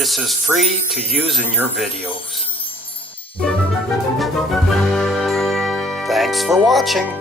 This is free to use in your videos. Thanks for watching.